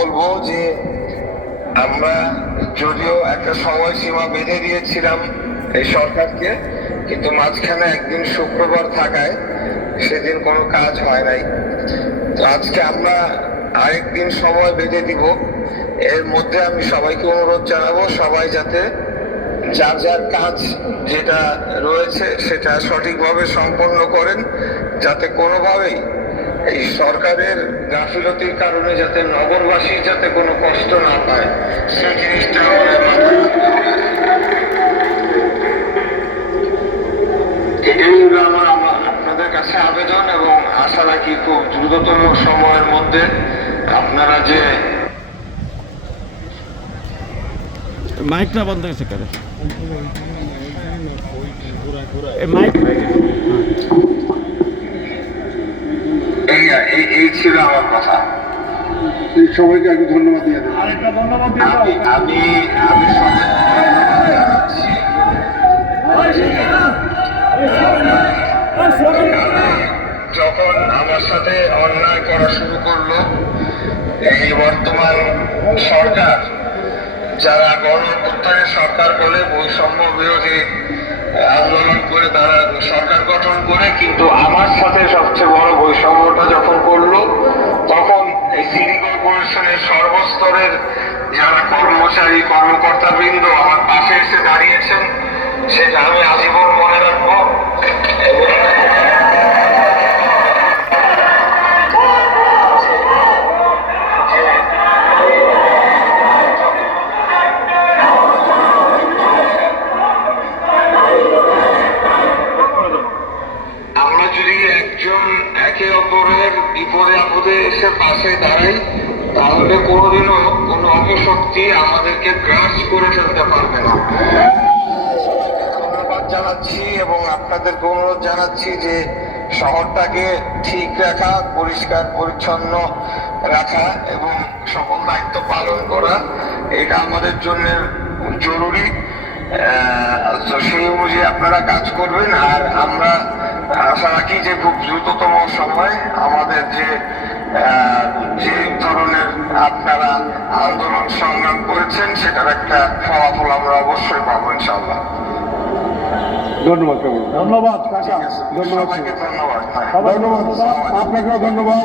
বলবো যে আমরা যদিও একটা সময়সীমা বেঁধে দিয়েছিলাম এই সরকারকে, কিন্তু মাঝখানে একদিন শুক্রবার থাকায় সেদিন কোনো কাজ হয় নাই। তো আজকে আমরা আরেকদিন সময় বেঁধে দিব। এর মধ্যে আমি সবাইকে অনুরোধ জানাবো সবাই যাতে যার যার কাজ যেটা রয়েছে সেটা সঠিকভাবে সম্পন্ন করেন, যাতে কোনোভাবেই এই সরকারের গাফিলতির কারণে যাতে নগরবাসী যাতে কোনো কষ্ট না পায় সেই জিনিসটা আমাদের মাথায় রাখতে হবে। এটাই হলো আমার আপনাদের কাছে আবেদন, এবং আশা রাখি খুব দ্রুততম সময়ের মধ্যে আপনারা যে মাইকটা বন্ধ হয়েছে কেন? মাইক এই ছিল আমার কথা। সবাইকে একটু ধন্যবাদ দিয়ে দেন। আমি যখন আমার সাথে অন্যায় করা শুরু করলো এই বর্তমান সরকার, যারা গণঅভ্যুত্থানের সরকার বলে বৈষম্য বিরোধী আন্দোলন করে তারা সরকার গঠন করে, কিন্তু আমার সাথে সবচেয়ে বড় বৈষম্যটা যখন করলো তখন এই সিটি কর্পোরেশনের সর্বস্তরের যারা কর্মচারী কর্মকর্তা বৃন্দ আমার পাশে এসে দাঁড়িয়েছেন, সেটা আমি আজীবন মনে রাখবো। এবং আমরা যদি একজন একে অপরের বিপদে আপদে এসে পাশে দাঁড়াই, তাহলে কোনোদিনও কোনো অপশক্তি আমাদেরকে গ্রাস করে ফেলতে পারবে না। ধন্যবাদ জানাচ্ছি এবং আপনাদেরকে অনুরোধ জানাচ্ছি যে শহরটাকে ঠিক রাখা, পরিষ্কার পরিচ্ছন্ন রাখা এবং সকল দায়িত্ব পালন করা, এটা আমাদের জন্য জরুরি। তো সেই অনুযায়ী আপনারা কাজ করবেন। আর আমরা আশা রাখি যে খুব দ্রুততম সময় আমাদের যে ধরনের আপনারা আন্দোলন সংগ্রাম করেছেন সেটার একটা ফলাফল আমরা অবশ্যই পাবো ইনশাআল্লাহ। ধন্যবাদ কেমন ধন্যবাদ কাকা, ধন্যবাদ সবাইকে ধন্যবাদ। ধন্যবাদ আপনাকেও ধন্যবাদ।